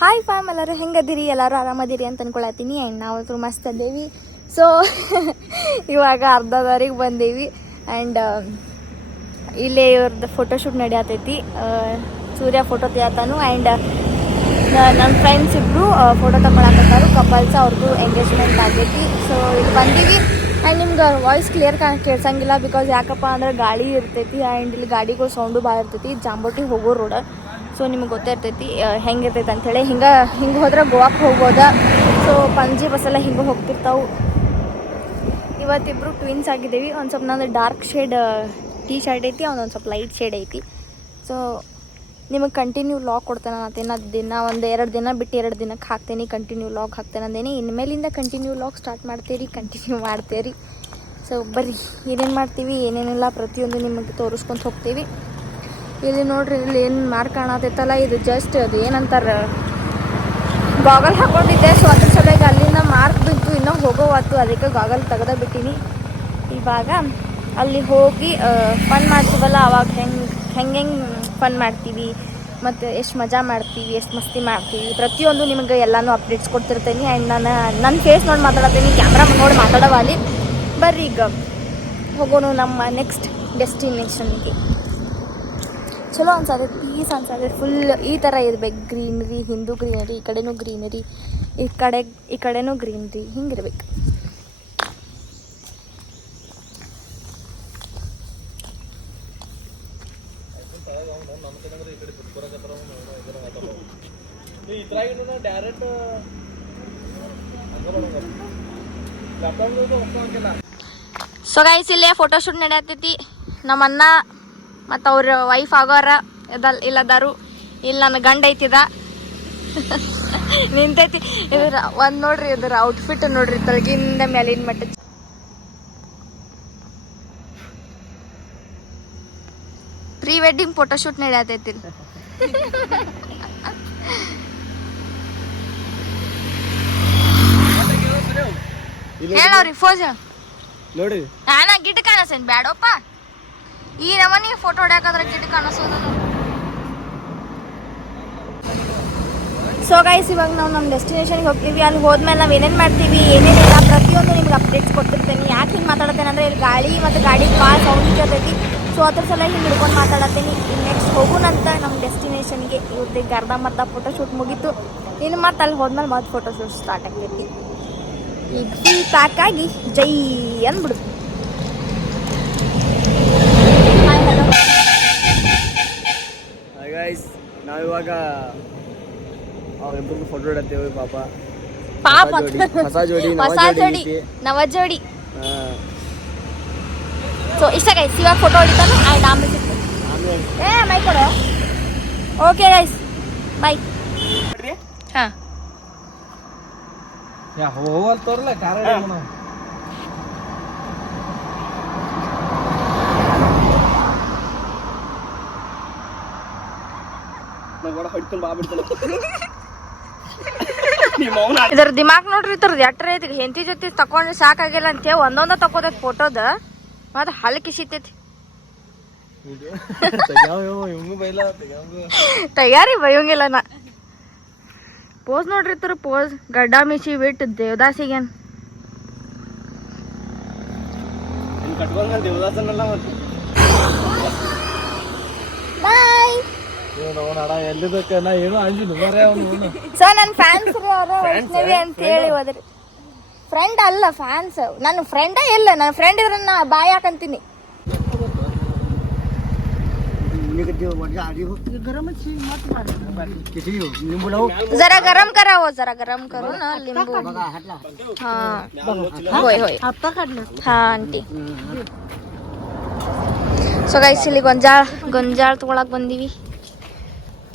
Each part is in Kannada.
ಹಾಯ್ ಫ್ಯಾಮ್ ಎಲ್ಲರೂ ಹೆಂಗದಿರಿ? ಎಲ್ಲರೂ ಆರಾಮದಿರಿ ಅಂತ ಅನ್ಕೊಳತ್ತೀನಿ. ಆ್ಯಂಡ್ ನಾವು ಮಸ್ತ್ ಅದೇವಿ. ಸೊ ಇವಾಗ ಅರ್ಧ ದಾರಿಗೆ ಬಂದೇವಿ ಆ್ಯಂಡ್ ಇಲ್ಲೇ ಇವ್ರದ್ದು ಫೋಟೋಶೂಟ್ ನಡೆಯತೈತಿ. ಸೂರ್ಯ ಫೋಟೋ ತೆಗಿತಾನು ಆ್ಯಂಡ್ ನನ್ನ ಫ್ರೆಂಡ್ಸ್ ಇಬ್ಬರು ಫೋಟೋ ತಗೊಳಕತ್ತಾರು ಕಪಲ್ಸ್ ಅವ್ರದ್ದು ಎಂಗೇಜ್ಮೆಂಟ್ ಆಗೈತಿ. ಸೊ ಇಲ್ಲಿ ಬಂದೀವಿ. ಆ್ಯಂಡ್ ನಿಮ್ಗೆ ವಾಯ್ಸ್ ಕ್ಲಿಯರ್ ಕಾಣ, ಕೇಳ್ಸಂಗಿಲ್ಲ. ಬಿಕಾಸ್ ಯಾಕಪ್ಪ ಅಂದ್ರೆ ಗಾಳಿ ಇರ್ತೈತಿ. ಆ್ಯಂಡ್ ಇಲ್ಲಿ ಗಾಡಿಗಳು ಸೌಂಡು ಭಾಳ ಇರ್ತೈತಿ. ಜಾಂಬೋಟಿ ಹೋಗೋ ರೋಡ ಸೊ ನಿಮ್ಗೆ ಗೊತ್ತೇ ಇರ್ತೈತಿ ಹೆಂಗಿರ್ತೈತೆ ಅಂಥೇಳಿ ಹಿಂಗೆ ಹಿಂಗೆ ಹೋದ್ರೆ ಗೋವಾಕ್ಕೆ ಹೋಗ್ಬೋದ? ಸೊ ಪಂಜಿ ಬಸ್ಸೆಲ್ಲ ಹಿಂಗೆ ಹೋಗ್ತಿರ್ತಾವೆ. ಇವತ್ತಿಬ್ರು ಟ್ವಿನ್ಸ್ ಆಗಿದ್ದೀವಿ. ಒಂದು ಸ್ವಲ್ಪ ನಂದು ಡಾರ್ಕ್ ಶೇಡ್ ಟೀ ಶರ್ಟ್ ಐತಿ ಒಂದು ಸ್ವಲ್ಪ ಲೈಟ್ ಶೇಡ್ ಐತಿ. ಸೊ ನಿಮಗೆ ಕಂಟಿನ್ಯೂ ಲಾಗ್ ಕೊಡ್ತೇನೆ ಅದು ದಿನ ಒಂದು ಎರಡು ದಿನ ಬಿಟ್ಟು ಎರಡು ದಿನಕ್ಕೆ ಹಾಕ್ತೇನೆ ಕಂಟಿನ್ಯೂ ಲಾಕ್ ಹಾಕ್ತೇನೆ ಅಂದೇನಿ. ಇನ್ಮೇಲಿಂದ ಕಂಟಿನ್ಯೂ ಲಾಕ್ ಸ್ಟಾರ್ಟ್ ಮಾಡ್ತೀರಿ ಕಂಟಿನ್ಯೂ ಮಾಡ್ತೀರಿ. ಸೊ ಬರ್ರಿ ಏನೇನು ಮಾಡ್ತೀವಿ, ಏನೇನೆಲ್ಲ ಪ್ರತಿಯೊಂದು ನಿಮಗೆ ತೋರಿಸ್ಕೊಂತ ಹೋಗ್ತೀವಿ. ಇಲ್ಲಿ ನೋಡ್ರಿ, ಇಲ್ಲಿ ಏನು ಮಾರ್ಕ್ ಕಾಣತೈತಲ್ಲ, ಇದು ಜಸ್ಟ್ ಅದು ಏನಂತಾರೆ? ಗಾಗಲ್ ಹಾಕೊಂಡಿದ್ದೆ ಸೊ ಅದ್ರ ಸಲುವಾಗಿ ಅಲ್ಲಿಂದ ಮಾರ್ಕ್ ಬಿದ್ದು ಇನ್ನೂ ಹೋಗೋವತ್ತು, ಅದಕ್ಕೆ ಗಾಗಲ್ ತೆಗೆದ ಬಿಟ್ಟಿನಿ. ಇವಾಗ ಅಲ್ಲಿ ಹೋಗಿ ಫನ್ ಮಾಡ್ತೀವಲ್ಲ, ಅವಾಗ ಹೆಂಗೆ ಹೆಂಗೆ ಹೆಂಗೆ ಫನ್ ಮಾಡ್ತೀವಿ, ಮತ್ತು ಎಷ್ಟು ಮಜಾ ಮಾಡ್ತೀವಿ, ಎಷ್ಟು ಮಸ್ತಿ ಮಾಡ್ತೀವಿ, ಪ್ರತಿಯೊಂದು ನಿಮಗೆ ಎಲ್ಲನೂ ಅಪ್ಡೇಟ್ಸ್ ಕೊಡ್ತಿರ್ತೀನಿ. ಆ್ಯಂಡ್ ನಾನು ನನ್ನ ಫೇಸ್ ನೋಡಿ ಮಾತಾಡತ್ತೀನಿ ಕ್ಯಾಮ್ರಾ ನೋಡಿ ಮಾತಾಡವ ಅಲ್ಲಿ. ಬರ್ರಿ ಈಗ ಹೋಗೋಣ ನಮ್ಮ ನೆಕ್ಸ್ಟ್ ಡೆಸ್ಟಿನೇಷನ್ಗೆ ಚಲೋ ಅನ್ಸತ್ತೆ ಪೀಸ್ ಅನ್ಸತ್ತೆ. ಫುಲ್ ಈ ಥರ ಇರ್ಬೇಕು. ಗ್ರೀನರಿ ಹಿಂದೂ ಗ್ರೀನರಿ ಈ ಕಡೆನೂ ಗ್ರೀನರಿ ಈ ಕಡೆ, ಈ ಕಡೆನೂ ಗ್ರೀನರಿ ಹಿಂಗಿರ್ಬೇಕು. ಸೊ ಗೈಸ್ ಇಲ್ಲೇ ಫೋಟೋಶೂಟ್ ನಡೆಯತೈತಿ. ನಮ್ಮ ಅಣ್ಣ ಮತ್ತು ಅವ್ರ ವೈಫ್ ಆಗೋರ ಇದಲ್ ಇಲ್ಲದಾರು. ಇಲ್ಲಿ ನನ್ನ ಗಂಡ ಐತಿದ. ನಿಂತೈತಿ. ಇದ್ರ ಒಂದ್ ನೋಡ್ರಿ ಇದ್ರ ಔಟ್ಫಿಟ್ ನೋಡ್ರಿ ತಳಗಿಂದ ಮೇಲಿನ ಮಟ್ಟ. ಪ್ರೀ ವೆಡ್ಡಿಂಗ್ ಫೋಟೋಶೂಟ್ ನಡೆಯತೈತಿ. ಹೇಳವ್ರಿ ಫೋಜ್. ನೋಡಿ. ನಾನ ಗಿಟ್ ಕಾಣಸೇನ್ ಬ್ಯಾಡಪ್ಪ. ಈ ನಮನಿ ಫೋಟೋ ಹೊಡ್ಯಾಕಂದ್ರೆ ಕಿಟ್ ಕಾಣಿಸೋದು. ಸೊ ಗೈಸ್ ಇವಾಗ ನಾವು ನಮ್ಮ ಡೆಸ್ಟಿನೇಷನ್ಗೆ ಹೋಗ್ತೀವಿ. ಅಲ್ಲಿ ಹೋದ್ಮೇಲೆ ನಾವು ಏನೇನು ಮಾಡ್ತೀವಿ ಏನೇನಿಲ್ಲ ಪ್ರತಿಯೊಂದು ನಿಮ್ಗೆ ಅಪ್ಡೇಟ್ಸ್ ಕೊಟ್ಟಿರ್ತೇನೆ. ಯಾಕೆ ಹಿಂಗೆ ಮಾತಾಡತ್ತೇನೆ ಅಂದರೆ, ಇಲ್ಲಿ ಗಾಳಿ ಮತ್ತು ಗಾಡಿ ಭಾಳ ಸೌಂಡ್ ಕೇಳ್ತೈತಿ. ಸೊ ಅದ್ರ ಸಲ ಹಿಂಗೆ ಹಿಡ್ಕೊಂಡು ಮಾತಾಡತ್ತೀನಿ. ನೆಕ್ಸ್ಟ್ ಹೋಗುನಂತ ನಮ್ಮ ಡೆಸ್ಟಿನೇಷನ್ಗೆ ಇವ್ರದ್ದು ಅರ್ಧ ಮರ್ಧ ಫೋಟೋಶೂಟ್ ಮುಗೀತು. ಇನ್ನು ಮತ್ತೆ ಅಲ್ಲಿ ಹೋದ್ಮೇಲೆ ಮತ್ತೆ ಫೋಟೋಶೂಟ್ ಸ್ಟಾರ್ಟ್ ಆಗ್ತೈತಿ. ಫುಲ್ ಪ್ಯಾಕ್ ಆಗಿ ಜೈ ಅಂದ್ಬಿಡು ಹಾಯ್ ಗೈಸ್ ನಾವಿವಾಗ ಅವ್ರಿಬ್ರಿಗೂ ಫೋಟೋ ಇಡತ್ತೇವೆ ಪಾಪ. ಪಾಪ. ಹೊಸ ಜೋಡಿ, ಹೊಸ ಜೋಡಿ, ನವ ಹೊಸ ಜೋಡಿ ಜೋಡಿ ಐತಿ. ನವ ಜೋಡಿ. ಹಾ. ಸೊ ಇಷ್ಟ ಗೈಸ್ ಇವಾಗ ಫೋಟೋ ಹೊಡಿತಾನು ಆ್ಯಂಡ್ ಆಮೇಲೆ ಸಿಗ್ತೀನಿ. ಆಮೇಲೆ. ಏ ಮೈ ಕೊಡು. ಓಕೆ ಗೈಸ್ ಬೈ ಹಾಂ. ಯಾ ಹೋಗಲ್ ತೋರ್ಲ ಕಾರ ಹೊಡ್ಕೊಂಡು ಇದ್ರ ದಿಮಾಕ್ ನೋಡ್ರಿ ಇತರದ್ ಎಟ್ರ ಐತಿ ಹೆಂಡತಿ ಜೊತೆ ತಕೊಂಡ್ರೆ ಸಾಕಾಗಿಲ್ಲ ಅಂತ ಒಂದೊಂದ ತಕೋದ ಫೋಟೋದ. ಮತ್ತೆ ಹಲ್ ಕಿಸಿತೈತಿ ತಯಾರಿ ಬೈಯಂಗಿಲ್ಲ ನಾ. ಪೋಸ್ ನೋಡ್ರಿ ತರ ಪೋಸ್ ಗಡ್ಡ ಮಿಸಿ ಬಿಟ್ಟು ದೇವದಾಸಿಗೇನ್. ಕಟ್ಕೊಂಡ್ ದೇವದಾಸನಲ್ಲ ಮತ್ತೆ ಬಾಯ್ ಇವನು ಅವನ ಅಡ ಎಲ್ಲಿದಕ್ಕೆ ನಾ ಏನೋ ಅಂಜಿನ ಮರೇ ಅವನು ಸೊ ನನ್ನ ಫ್ಯಾನ್ಸ್ ವೈಷ್ಣವಿ ಅಂತ ಹೇಳಿ ಹೋದ್ರಿ ಫ್ರೆಂಡ್ ಅಲ್ಲ ಫ್ಯಾನ್ಸ್ ನನ್ನ ಫ್ರೆಂಡೇ ಇಲ್ಲ ನನ್ನ ಫ್ರೆಂಡ್ ಇದ್ರೆ ನಾ ಬಾಯ್ ಹಾಕಂತೀನಿ जरा गरम करा हो जरा गरम करू ना लिंबू हा होय होय हा ಆಂಟಿ ಸೊ ಗೈಸ್ ಇಲ್ಲಿ ಗೊಂಜಾಳ ಗೊಂಜಾಳ ತಗೊಳಕ್ ಬಂದೀವಿ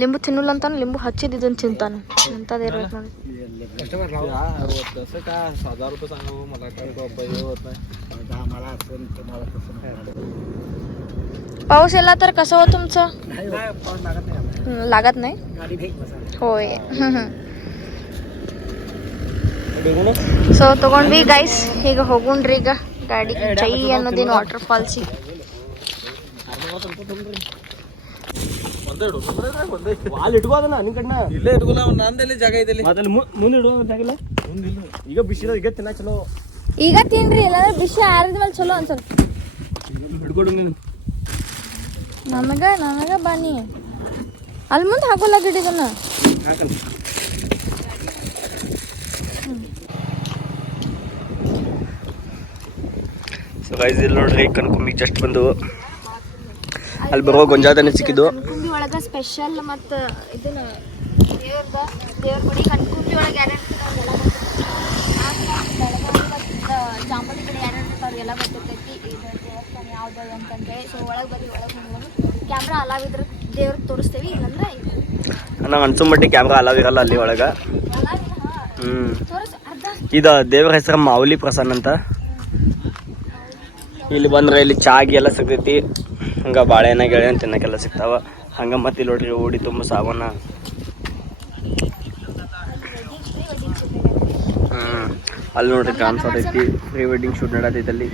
ಲಿಂಬು ತಿನ್ನಲ್ಲ ಅಂತಾನೆ ಲಿಂಬು ಹಚ್ಚಿದ್ದು ಇದನ್ನ ತಿಂತಾನೆ ಅಂಥದ್ದು ಇರ್ಬೇಕು ನೋಡಿ या होत तसं काय हजार रुपये सांगा मला काय बाबा हे होत नाही पाऊस आला तर कसं हो तुमचं हं, लागत नाही होय ಸೊ ತಗೊಂಡ್ವಿ ಗೈಸ್ ಈಗ ಹೋಗುಣ್ರಿ ಈಗ ಗಾಡಿ ಚೈ ಅನ್ನೋದೇನು ವಾಟರ್ ಫಾಲ್ಸಿಗೆ ಒಂದೇ ಇಡು. ಒಂದೇ ವಾಲ್ ಇಟ್ಬೋದಲ್ಲ ನಿನ್ ಕಣ್ಣ. ಇಲ್ಲೇ ಇಟ್ಕೊಲ್ಲ ನಂದಲ್ಲಿ ಜಾಗ ಇದೆ ಇಲ್ಲಿ. ಮತ್ತೆ ಮುಂದೆ ಇಡುವ ಜಾಗಿಲ್ಲ ಈಗ ಬಿಸಿಲ ಈಗ ತಿನ್ನ ಚಲೋ. ಈಗ ತಿನ್ರಿ ಇಲ್ಲಾಂದ್ರೆ ಬಿಸಿ ಆರಿದ ಮೇಲೆ ಚಲೋ ಅನ್ಸಲ್ ಹಿಡ್ಕೊಡು ನೀನು. ನನಗ ನನಗ ಬನ್ನಿ. ಅಲ್ಲಿ ಮುಂದೆ ಹಾಕೋಲ್ಲ ಗಿಡಿದನ್ನ ಹಾಕಲ್ಲ. ಸೊ ಗೈಸ್ ಇಲ್ಲಿ ನೋಡ್ರಿ ಕಣ್ಕುಂಬಿಗೆ ಜಸ್ಟ್ ಬಂದು. ಅಲ್ಲಿ ಬರುವ ಗೊಂಜಾದನೆ ಸಿಕ್ಕಿದ್ದು. ಒಳಗ ಸ್ಪೆಷಲ್ ಮತ್ತು ಇದನ್ನ ದೇವ್ರದ, ದೇವ್ರ ಗುಡಿ ಕಣ್ಕುಂಬಿ ಒಳಗೆ ಯಾರ್ಯಾರು ಜಾಂಬಲಿ ಕಡೆ ಯಾರ್ಯಾರು ಅವ್ರಿಗೆಲ್ಲ ಗೊತ್ತಿರ್ತೈತಿ ಇದು ದೇವಸ್ಥಾನ ಯಾವ್ದು ಅಂತಂದೇಳಿ ಸೊ ಒಳಗೆ ಬರೀ ಒಳಗೆ ಹೋಗೋದು ಕ್ಯಾಮ್ರಾ ಅಲಾವಿದ್ರೆ ದೇವ್ರ ತೋರಿಸ್ತೀವಿ, ಇಲ್ಲಂದ್ರೆ ನಂಗೆ ಅನ್ಸೋ ಮಟ್ಟಿಗೆ ಕ್ಯಾಮ್ರಾ ಅಲಾವ್ ಇರಲ್ಲ ಅಲ್ಲಿ ಒಳಗೆ? ಹ್ಞೂ ಇದು ದೇವ್ರ ಹೆಸರು ಮಾವಲಿ ಪ್ರಸನ್ನ ಅಂತ. ಇಲ್ಲಿ ಬಂದ್ರೆ ಇಲ್ಲಿ ಚಾಗಿ ಎಲ್ಲ ಸಿಗ್ತೈತಿ. ಹಂಗ ಬಾಳೆಹಣ್ಣ ಗೆಳೆಯನ್ ತಿನ್ನಕ್ಕೆಲ್ಲ ಸಿಗ್ತಾವ. ಹಂಗ ಮತ್ತೆ ನೋಡ್ರಿ ಓಡಿ ತುಂಬ ಸಾವನ್ನ. ಅಲ್ಲಿ ನೋಡ್ರಿ ಕಾಣಿಸೋದೈತಿ ಪ್ರೀ ವೆಡ್ಡಿಂಗ್ ಶೂಟ್ ನಡತೈತಿ ಅಲ್ಲಿ.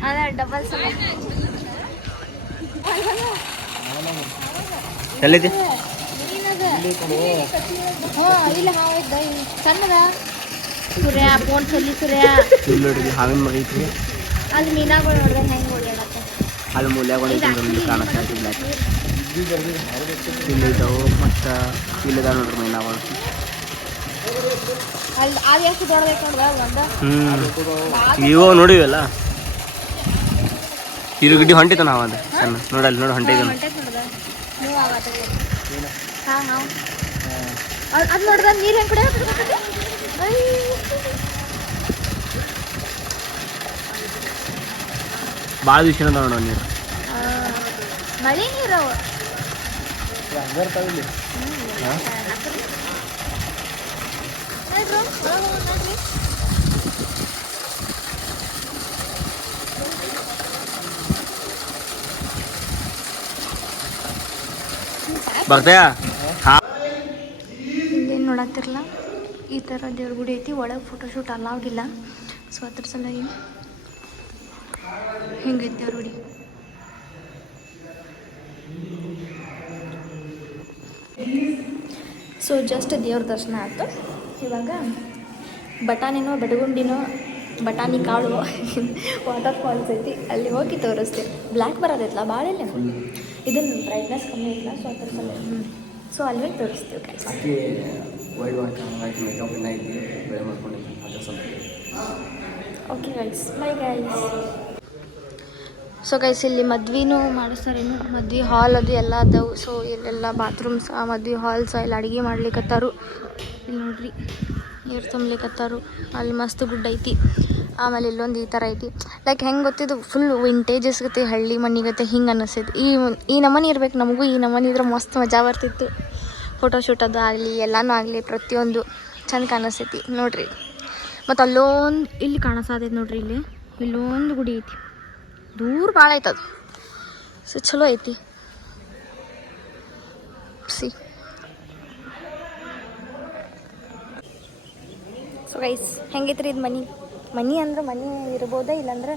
ಸೂರ್ಯ ಫೋನ್ ಸೂರ್ಯ. ಇಲ್ಲಿ ನೋಡ್ರಿ ಹಾವಿನ ಮಗ ಅಲ್ಲಿ ಮೀನಾಗಳು ನೋಡ್ರಿ ಹೆಂಗೆ ಅಲ್ಲಿ ಮೂಲ್ಯಾಗ ಇಲ್ಲಿ ಕಾಣಿಸ್ತೈತಿ ಬ್ಲ್ಯಾಕ್ ಇಲ್ಲಿ ಇದಾವು ಮತ್ತು ಇಲ್ಲಿದ್ದಾವೆ ನೋಡ್ರಿ ಮೈನಾಗಳು ನಾವು ಇವು ನೋಡಿವಲ್ಲ ಇರುಗಡ್ಡಿ ಹೊಂಟಿತ ನಾವು ಅದು. ಸಣ್ಣ. ನೋಡಲ್ಲಿ ನೋಡಿ ಹೊಂಟಿದ ಅದು ನೋಡ್ದ ನೀರು ಹೆಂಗೆ ಕಡೆ ಭಾಳ ದಿವಸ ನೋಡೋಣ ನೀರು. ಮಳೆ ನೀರು ಹೋಗೋಣ ಬರ್ತೀಯಾ ಹಾ. ಇಲ್ಲೇನು ನೋಡತ್ತಿರಲ್ಲ ಈ ಥರ ದೇವ್ರ ಗುಡಿ ಐತಿ ಒಳಗೆ ಫೋಟೋಶೂಟ್ ಅಲೌಡ್ ಇಲ್ಲ. ಸೊ ಅದ್ರ ಸಲುವಾಗಿ ಹಿಂಗೈತಿ ದೇವ್ರ ಗುಡಿ. ಸೊ ಜಸ್ಟ್ ದೇವ್ರ ದರ್ಶನ ಆಯಿತು. ಇವಾಗ ಬಟಾಣಿನೋ ಬೆಡಗುಂಡಿನೋ ಬಟಾಣಿ ಕಾಳು ವಾಟರ್ ಫಾಲ್ಸ್ ಐತಿ ಅಲ್ಲಿ ಹೋಗಿ ತೋರಿಸ್ತೀವಿ. ಬ್ಲ್ಯಾಕ್ ಬರೋದೈತಲ್ಲ ಭಾಳ ಇಲ್ಲ ಇದನ್ನು ಬ್ರೈಟ್ನೆಸ್ ಕಮ್ಮಿ ಇಲ್ಲ ಸೊ ಅದ್ರ ಸಲ ಸೊ ಅಲ್ಲಿ ತೋರಿಸ್ತೀವಿ ಕೆಲಸ okay guys bye guys so guys ಇಲ್ಲಿ ಮದ್ವಿನೂ ಮಾಡಿಸ್ತಾರೆ ಇನ್ನು. ಮದ್ವೆ ಹಾಲ್ ಅದು ಎಲ್ಲ ಅದಾವು. ಸೊ ಇಲ್ಲೆಲ್ಲ ಬಾತ್ರೂಮ್ಸ್ ಮದ್ವೆ ಹಾಲ್ಸ್ ಇಲ್ಲಿ ಅಡುಗೆ ಮಾಡ್ಲಿಕ್ಕತ್ತಾರು ಇಲ್ಲಿ ನೋಡ್ರಿ, ನೀರು ತುಂಬಲಿಕ್ಕತ್ತಾರು ಅಲ್ಲಿ ಮಸ್ತ್ ಗುಡ್ ಐತಿ. ಆಮೇಲೆ ಇಲ್ಲೊಂದು ಈ ಥರ ಐತಿ. ಲೈಕ್ ಹೆಂಗೆ ಗೊತ್ತಿದ್ದು ಫುಲ್ ವಿಂಟೇಜಸ್ ಗತಿ, ಹಳ್ಳಿ ಮಣ್ಣಿಗತ್ತೆ ಹಿಂಗೆ ಅನ್ನಿಸ್ತೈತಿ ಈ ಈ ನಮನಿ ಇರ್ಬೇಕು ನಮಗೂ, ಈ ನಮನಿ ಇದ್ರೆ ಮಸ್ತ್ ಮಜಾ ಬರ್ತಿತ್ತು. ಫೋಟೋಶೂಟ್ ಅದು ಆಗಲಿ, ಎಲ್ಲನೂ ಆಗಲಿ, ಪ್ರತಿಯೊಂದು ಚಂದ ಕಾಣಿಸ್ತೈತಿ. ನೋಡ್ರಿ. ಮತ್ತು ಅಲ್ಲೊಂದು, ಇಲ್ಲಿ ಕಾಣಿಸ್ತೈತಿ ನೋಡ್ರಿ ಇಲ್ಲಿ. ಇಲ್ಲೊಂದು ಗುಡಿ ಐತಿ. ದೂರ ಭಾಳ ಐತದು ಸೊ ಚಲೋ ಐತಿ. ಸಿ. ಸೊ ಗೈಸ್ ಹೆಂಗೈತ್ರಿ ಇದು ಮನಿ? ಮನಿ ಅಂದ್ರೆ ಮನಿ ಇರ್ಬೋದ, ಇಲ್ಲಾಂದ್ರೆ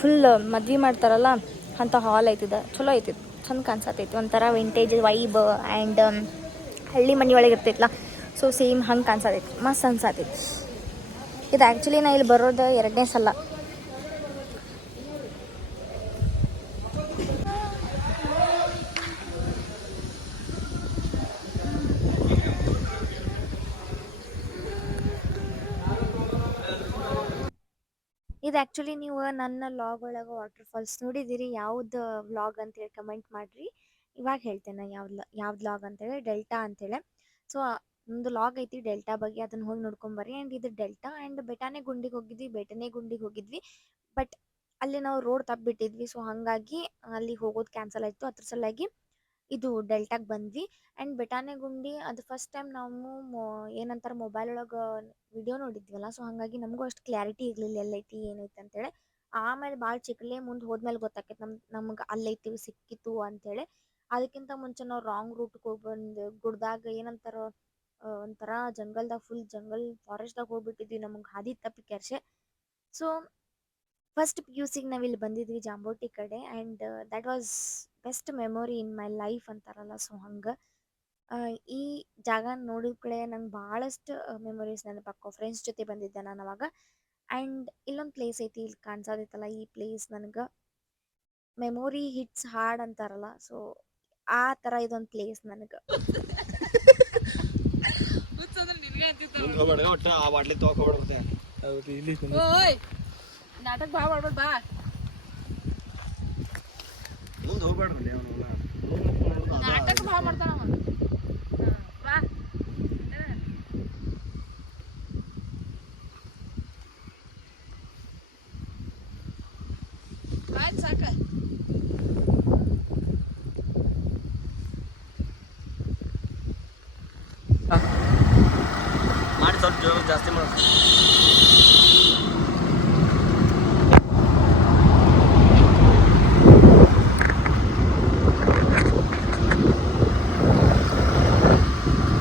ಫುಲ್ ಮದ್ವೆ ಮಾಡ್ತಾರಲ್ಲ ಅಂಥ ಹಾಲ್ ಐತಿದ. ಚಲೋ ಐತಿ, ಚಂದ ಕಾಣಿಸತೈತಿ. ಒಂಥರ ವಿಂಟೇಜ್ ವೈಬ್ ಆ್ಯಂಡ್ ಹಳ್ಳಿ ಮನೆ ಒಳಗೆ ಇರ್ತೈತಲ್ಲ ಸೊ ಸೇಮ್ ಹಂಗೆ ಕಾಣಿಸತೈತಿ, ಮಸ್ತ್ ಅನ್ಸತೈತಿ. ಇದು ಆ್ಯಕ್ಚುಲಿ ನಾ ಇಲ್ಲಿ ಬರೋದು ಎರಡನೇ ಸಲ. ಇದು ಆ್ಯಕ್ಚುಲಿ ನೀವು ನನ್ನ ಲಾಗ್ ಒಳಗೆ ವಾಟರ್ ಫಾಲ್ಸ್ ನೋಡಿದ್ದೀರಿ, ಯಾವ್ದು ವ್ಲಾಗ್ ಅಂತೇಳಿ ಕಮೆಂಟ್ ಮಾಡ್ರಿ. ಇವಾಗ ಹೇಳ್ತೇನೆ ಯಾವ್ದು ಯಾವ್ದು ಲಾಗ್ ಅಂತೇಳಿ ಡೆಲ್ಟಾ ಅಂತೇಳಿ ಸೊ ಒಂದು ಲಾಗ್ ಐತಿ ಡೆಲ್ಟಾ ಬಗ್ಗೆ ಅದನ್ನ ಹೋಗಿ ನೋಡ್ಕೊಂಬರ್ರಿ ಆ್ಯಂಡ್ ಇದು ಡೆಲ್ಟಾ ಆ್ಯಂಡ್ ಬೆಟಾನೆ ಗುಂಡಿಗೆ ಹೋಗಿದ್ವಿ ಬೆಟನೆ ಗುಂಡಿಗೆ ಹೋಗಿದ್ವಿ. ಬಟ್ ಅಲ್ಲಿ ನಾವು ರೋಡ್ ತಪ್ಪಿಬಿಟ್ಟಿದ್ವಿ ಸೊ ಹಾಗಾಗಿ ಅಲ್ಲಿ ಹೋಗೋದು ಕ್ಯಾನ್ಸಲ್ ಆಯಿತು. ಅದ್ರ ಸಲುವಾಗಿ ಇದು ಡೆಲ್ಟಾಗೆ ಬಂದ್ವಿ. ಆ್ಯಂಡ್ ಬೆಟಾನೆಗುಂಡಿ ಅದು ಫಸ್ಟ್ ಟೈಮ್ ನಾವು ಏನಂತಾರೆ ಮೊಬೈಲ್ ಒಳಗೆ ವಿಡಿಯೋ ನೋಡಿದ್ವಲ್ಲ ಸೊ ಹಾಗಾಗಿ ನಮಗೂ ಅಷ್ಟು ಕ್ಲಾರಿಟಿ ಇರಲಿಲ್ಲ ಎಲ್ಲೈತಿ, ಏನೈತಿ ಅಂತೇಳಿ. ಆಮೇಲೆ ಭಾಳ ಚಿಕ್ಕಲೆ ಮುಂದೆ ಹೋದ್ಮೇಲೆ ಗೊತ್ತಾಕೈತೆ ನಮ್ಗೆ ನಮ್ಗೆ ಅಲ್ಲೈತಿ ಸಿಕ್ಕಿತ್ತು ಅಂತೇಳಿ. ಅದಕ್ಕಿಂತ ಮುಂಚೆ ನಾವು ರಾಂಗ್ ರೂಟ್ಗೆ ಹೋಗಿ ಬಂದು, ಗುಡ್ದಾಗ ಏನಂತಾರ ಒಂಥರ ಜಂಗಲ್ದಾಗ ಫುಲ್ ಜಂಗಲ್ ಫಾರೆಸ್ಟ್ದಾಗ ಹೋಗ್ಬಿಟ್ಟಿದ್ವಿ, ನಮಗೆ ಹಾದಿ ತಪ್ಪಿ ಕೆರ್ಸೆ. ಸೊ ಫಸ್ಟ್ ಪಿ ಯು ಸಿಗೆ ನಾವು ಇಲ್ಲಿ ಬಂದಿದ್ವಿ ಜಾಂಬೋಟಿ ಕಡೆ and that was best memory in my life ಅಂತಾರಲ್ಲ. ಸೊ ಹಂಗೆ. ಈ ಜಾಗ ನೋಡಿದ ಕಡೆ ನಂಗೆ ಭಾಳಷ್ಟು ಮೆಮೊರೀಸ್ ನೆನಪಾಕ್ಕೋ ಫ್ರೆಂಡ್ಸ್ ಜೊತೆ ಬಂದಿದ್ದೆ ನಾನು ಅವಾಗ. ಆ್ಯಂಡ್ ಇಲ್ಲೊಂದು ಪ್ಲೇಸ್ ಐತಿ ಇಲ್ಲಿ ಕಾಣಿಸೋದೈತಲ್ಲ ಈ ಪ್ಲೇಸ್ ನನಗೆ. ಮೆಮೊರಿ ಹಿಟ್ಸ್ ಹಾಡ್ ಅಂತಾರಲ್ಲ. ಸೊ ಆ ಥರ ಇದೊಂದು ಪ್ಲೇಸ್ ನನಗೆ. ನಾಟಕ ಬಾ. ಮುಂದೆ ಹೋಗ್ಬೇಡ್ರಿ ನಾಟಕ ಭಾಳ ಮಾಡ್ತಾನ ಅವ ಹ್ಮ್, ಬಾ ಆಯ್ತು ಸಾಕ ಮಾಡಿ ಸ್ವಲ್ಪ ಜೋರು ಜಾಸ್ತಿ ಮಾಡಿ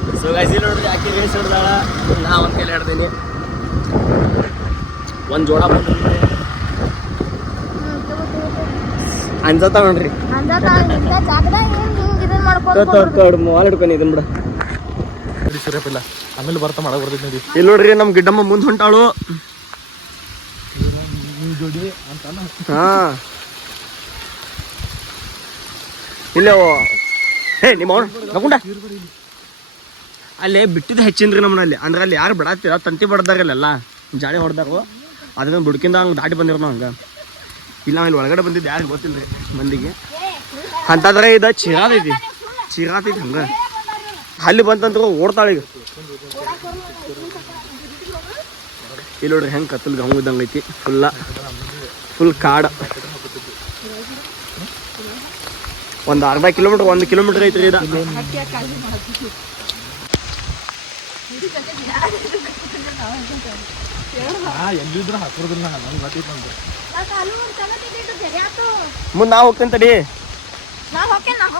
ಸೊ ಗೈಸ್ ಇಲ್ಲಿ ನೋಡ್ರಿ ಆಕಿ ರೇಸ್ ಹಿಡ್ದಾಳ ನಾ ಒಂದು ಕೈಲಿ ಹಿಡ್ದೀನಿ ಒಂದು ಜೋಡ ಬಂದ್ರಿ ಅನ್ಸತ್ತ ನೋಡ್ರಿ. ತೋಡ್ ತೋಡ್ ತೋಡ್ ಮೊಬೈಲ್ ಹಿಡ್ಕೊಂಡು ಇದನ್ ಬಿಡ. ಸರಿಯಪ್ಪಿಲ್ಲ ಆಮೇಲೆ ಬರ್ತಾ ಮಾಡಕ್ ಬರ್ತೈತಿ ನೋಡಿ. ಇಲ್ಲಿ ನೋಡ್ರಿ ನಮ್ಮ ಗಿಡ್ಡಮ್ಮ ಮುಂದೆ ಹೊಂಟಾಳು. ಜೋಡಿ ಅಂತಾನ ಹಾ. ಇಲ್ಲ ಹೇ ನಿಮ್ಮ ನಗುಂಡ. ಅಲ್ಲೇ ಬಿಟ್ಟಿದ್ದು ಹೆಚ್ಚಿನ್ರಿ ನಮ್ಮನಲ್ಲಿ ಅಂದ್ರೆ ಅಲ್ಲಿ ಯಾರು ಬಿಡಾತಿರ ತಂತಿ ಬಡ್ದಾರಲ್ಲ ಜಾಳಿ ಹೊಡೆದಾರು ಅದನ್ನ ಬುಡ್ಕಿಂದ ಹಂಗೆ ದಾಟಿ ಬಂದಿರೋ ಹಂಗೆ. ಇಲ್ಲ ಇಲ್ಲಿ ಒಳಗಡೆ ಬಂದಿದ್ದು ಯಾರು ಗೊತ್ತಿಲ್ಲ ರೀ ಮಂದಿಗೆ. ಅಂತಂದ್ರೆ ಇದು ಚೀರಾತೈತಿ ಚೀರಾತೈತಿ ಹಂಗೆ. ಅಲ್ಲಿ ಬಂತಂದ್ರೆ ಓಡ್ತಾಳೆ ಈಗ. ಇಲ್ಲಿ ನೋಡ್ರಿ ಹೆಂಗೆ ಕತ್ತಲ್ ಗಂಗ ಇದ್ದಂಗೆ ಐತಿ. ಫುಲ್ಲ ಫುಲ್ ಕಾಡ. ಒಂದು ಅರ್ಧ ಕಿಲೋಮೀಟರ್, ಒಂದು ಕಿಲೋಮೀಟರ್ ಐತ್ರಿ ಇದು. ಎಲ್ಲಿದ್ರ ನಮ್ಗೆ ಮುಂದೆ ನಾ ಹೋಗ್ತೇನೆ ತಡಿ.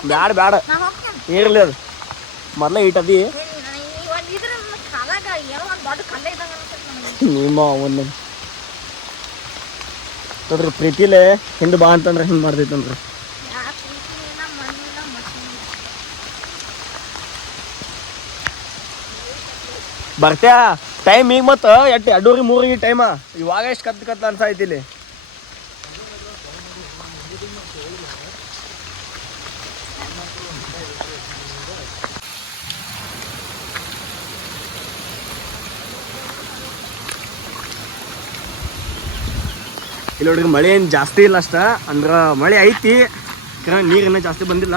ಬ್ಯಾಡ ಬ್ಯಾಡ. ಇರ್ಲಿ ಅದು. ಮೊದ್ಲ ಇಟ್ಟದಿ ನಿಮ್ಮ ಒಂದು ನೋಡ್ರಿ ಪ್ರೀತಿಲೇ ಹಿಂದೆ ಬಾ ಅಂತಂದ್ರೆ ಹಿಂಗೆ ಮಾಡ್ತೈತಂದ್ರಿ ಯಾಕೆ ಪ್ರೀತಿ ಏನ ಮಣ್ಣಿಲ್ಲ ಮಣ್ಣಿಲ್ಲ ಬರ್ತ್ಯಾ? ಟೈಮ್ ಈಗ ಮತ್ತು ಎಟ್ಟು ಎರಡೂರಿಗೆ ಮೂರಿಗೆ ಟೈಮ ಇವಾಗ ಎಷ್ಟು ಕತ್ ಕತ್ ಅನ್ಸಾಯ್ತಿ ಇಲ್ಲಿ. ಇಲ್ಲಿ ನೋಡ್ರಿ, ಮಳೆ ಏನು ಜಾಸ್ತಿ ಇಲ್ಲ ಅಷ್ಟ. ಅಂದ್ರೆ ಮಳೆ ಐತಿ. ಕರೆ, ನೀರು ಇನ್ನೂ ಜಾಸ್ತಿ ಬಂದಿಲ್ಲ.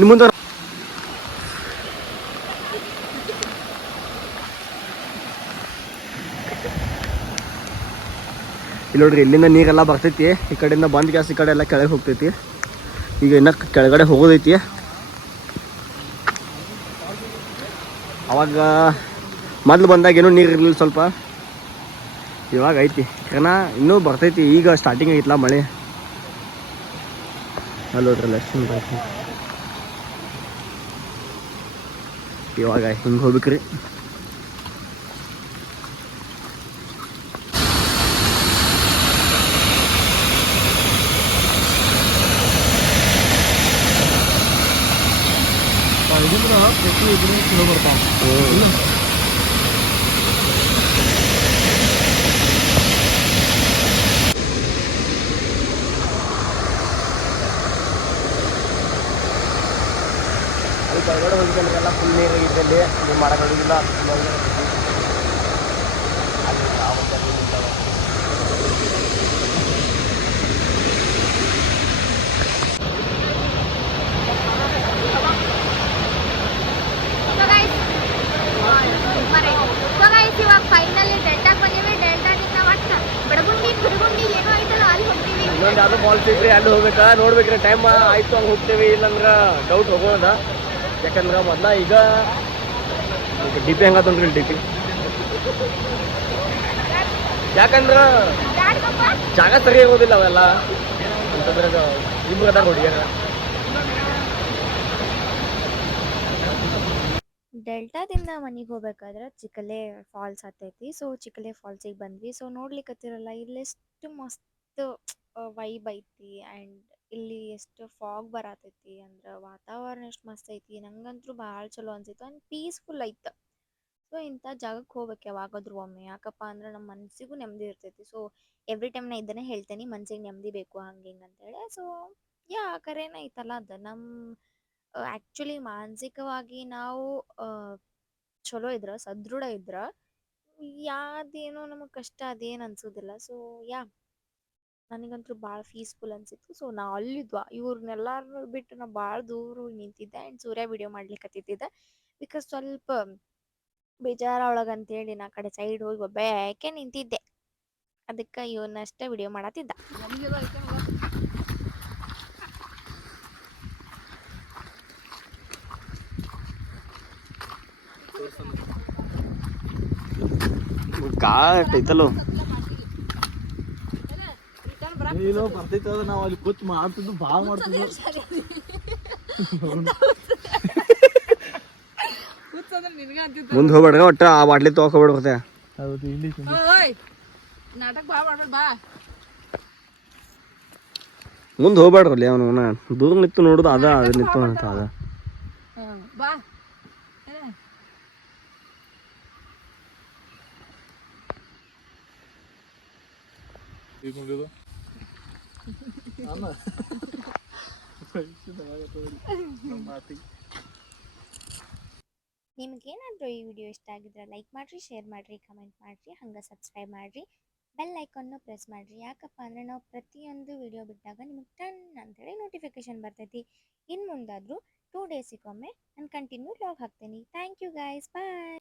ನಿಮ್ಮ ಇಲ್ಲಿ ನೋಡ್ರಿ, ಇಲ್ಲಿಂದ ನೀರೆಲ್ಲ ಬರ್ತೈತಿ. ಈ ಕಡೆಯಿಂದ ಬಂದ್ ಗ್ಯಾಸ್ ಈ ಕಡೆ ಎಲ್ಲ ಕೆಳಗೆ ಹೋಗ್ತೈತಿ. ಈಗ ಇನ್ನ ಕೆಳಗಡೆ ಹೋಗೋದೈತಿ. ಅವಾಗ ಮೊದ್ಲು ಬಂದಾಗ ಏನೂ ನೀರು ಇರಲಿಲ್ಲ ಸ್ವಲ್ಪ. ಇವಾಗ ಐತಿ. ಕಣ ಇನ್ನೂ ಬರ್ತೈತಿ. ಈಗ ಸ್ಟಾರ್ಟಿಂಗ್ ಐತ್ಲ ಮಳೆ. ಅಲ್ಲಿ ಲಕ್ಷ್ಮಿ ಐತಿ. ಇವಾಗ ಹಿಂಗೆ ಹೋಗ್ಬೇಕ್ರಿ. ಇದರಿಂದ ಪ್ರತಿ ಇದನ್ನ ಚಲೋ ಬರ್ತಾವ. ಕೆಳಗಡೆ ಹೋಗಿದ್ದಲ್ಲೆಲ್ಲ ಫುಲ್ ನೀರು ಇದ್ದಲ್ಲಿ ನೀವು ಮಾಡೋಕ್ಕಾಗೋದಿಲ್ಲ ಇವಾಗ ಫೈನಲಿ ಬಂದೀವಿ. ಬಡಗುಂಡಿ ಅಲ್ಲಿ ಇನ್ನೊಂದು ಯಾವುದೋ ಫಾಲ್ಸ್ ಇದ್ರಿ ಅಲ್ಲಿ ಹೋಗ್ಬೇಕಾ? ನೋಡ್ಬೇಕ್ರಿ ಟೈಮ್ ಆಯ್ತು ಹಂಗೆ ಹೋಗ್ತೀವಿ. ಇಲ್ಲಂದ್ರೆ ಡೌಟ್ ಹೋಗೋದ. ಯಾಕಂದ್ರ ಮೊದ್ಲ ಈಗ ಡಿ ಪಿ ಹೆಂಗತ್ತನ್ರಿ ಡಿ ಪಿ ಯಾಕಂದ್ರ ಜಾಗ ಸರಿ ಇರೋದಿಲ್ಲ ಅವೆಲ್ಲ. ಅಂತಂದ್ರೆ ಇಬ್ರು ಅದಾರ ಹುಡುಗಿಯರ ಡೆಲ್ಟಾದಿಂದ ಮನೆಗೆ ಹೋಗ್ಬೇಕಾದ್ರೆ ಚಿಕ್ಕಲೆ ಫಾಲ್ಸ್ ಹತ್ತೈತಿ ಸೊ ಚಿಕ್ಕಲೆ ಫಾಲ್ಸಿಗೆ ಬಂದ್ವಿ. ಸೊ ನೋಡ್ಲಿಕ್ಕತ್ತಿರಲ್ಲ ಇಲ್ಲೆಷ್ಟು ಮಸ್ತ್ ವೈಬ್ ಐತಿ. ಆ್ಯಂಡ್ ಇಲ್ಲಿ ಎಷ್ಟು ಫಾಗ್ ಬರತೈತಿ ಅಂದ್ರೆ ವಾತಾವರಣ ಎಷ್ಟು ಮಸ್ತ್ ಐತಿ, ನಂಗಂತೂ ಭಾಳ ಚಲೋ ಅನ್ಸಿತ್ತು ಆ್ಯಂಡ್ ಪೀಸ್ಫುಲ್ ಐತೆ. ಸೊ ಇಂಥ ಜಾಗಕ್ಕೆ ಹೋಗ್ಬೇಕು ಯಾವಾಗಾದ್ರೂ ಒಮ್ಮೆ, ಯಾಕಪ್ಪ ಅಂದ್ರೆ ನಮ್ಮ ಮನಸ್ಸಿಗೂ ನೆಮ್ಮದಿ ಇರ್ತೈತಿ. ಸೊ ಎವ್ರಿ ಟೈಮ್ ನಾ ಇದನ್ನೇ ಹೇಳ್ತೇನೆ, ಮನ್ಸಿಗೆ ನೆಮ್ಮದಿ ಬೇಕು ಹಂಗೆ ಹಿಂಗೆ ಅಂತೇಳಿ ಸೊ ಯಾ ಕರೇನ ಐತಲ್ಲ ಅದು. ನಮ್ಮ ಆ್ಯಕ್ಚುಲಿ ಮಾನಸಿಕವಾಗಿ ನಾವು ಚಲೋ ಇದ್ರ, ಸದೃಢ ಇದ್ರ ಯಾವ್ದೇನೋ ನಮಗೆ ಕಷ್ಟ ಅದೇನು ಅನ್ಸೋದಿಲ್ಲ. So yeah. ನನಗಂತೂ ಭಾಳ ಪೀಸ್ಫುಲ್ ಅನ್ಸಿತ್ತು. ಸೊ ನಾ ಅಲ್ಲಿದ್ವ. ಇವ್ರನ್ನೆಲ್ಲಾರು ಬಿಟ್ಟು ನಾ ಭಾಳ ದೂರ ನಿಂತಿದ್ದೆ ಆ್ಯಂಡ್ ಸೂರ್ಯ ವಿಡಿಯೋ ಮಾಡ್ಲಿಕ್ಕೆ ಬಿಕಾಸ್ ಸ್ವಲ್ಪ ಬೇಜಾರ ಒಳಗೆ ಅಂತೇಳಿ ನಾ ಕಡೆ ಸೈಡ್ ಹೋಗಿ ಒಬ್ಬಾಕೆ ನಿಂತಿದ್ದೆ. ಅದಕ್ಕೆ ಇವನ್ನಷ್ಟೇ ವಿಡಿಯೋ ಮಾಡತ್ತಿದ್ದ. ಕಾಟ್ ಐತಲ್ಲೋ ನೀನು ಬರ್ತೈತೆ ಅದು ನಾವು ಅಲ್ಲಿ ಕೂತ್ ಮಾಡ್ತಿದ್ದು ಭಾಳ ಹೋಗ್ಬೇಡ ಅಂತಿದ್ದ. ಮುಂದೆ ಹೋಗ್ಬೇಡ್ರ ಒಟ್ಟ ಆ ಬಾಟ್ಲಿ ತೋಕೋಬೇಡ ಹೌದು ಇಲ್ಲಿ ಓಯ್ ನಾಟಕ ಬಾ ಮಾಡ್ಬೇಡ ಬಾ. ಮುಂದೆ ಹೋಗ್ಬೇಡ್ರಲ್ಲಿ ಅವನು ದೂರ ನಿಂತು ನೋಡುದು ಅದ ಅದ ನಿಂತು ಅಂತ ಅದ. ಹ್ಮ್ ಬಾ ನಿಮಗೇನಾದರೂ ಈ ವಿಡಿಯೋ ಇಷ್ಟ ಆಗಿದ್ರೆ ಲೈಕ್ ಮಾಡ್ರಿ ಶೇರ್ ಮಾಡ್ರಿ ಕಮೆಂಟ್ ಮಾಡ್ರಿ, ಹಂಗೆ ಸಬ್ಸ್ಕ್ರೈಬ್ ಮಾಡಿರಿ ಬೆಲ್ ಐಕಾನ್ನು ಪ್ರೆಸ್ ಮಾಡ್ರಿ. ಯಾಕಪ್ಪ ಅಂದರೆ ನಾವು ಪ್ರತಿಯೊಂದು ವಿಡಿಯೋ ಬಿಟ್ಟಾಗ ನಿಮಗೆ ಟನ್ ಅಂತೇಳಿ ನೋಟಿಫಿಕೇಶನ್ ಬರ್ತೈತಿ. ಇನ್ನು ಮುಂದಾದ್ರೂ ಟೂ ಡೇಸಿಗೊಮ್ಮೆ ನಾನು ಕಂಟಿನ್ಯೂ ಲಾಗ್ ಹಾಕ್ತೀನಿ. Thank you guys bye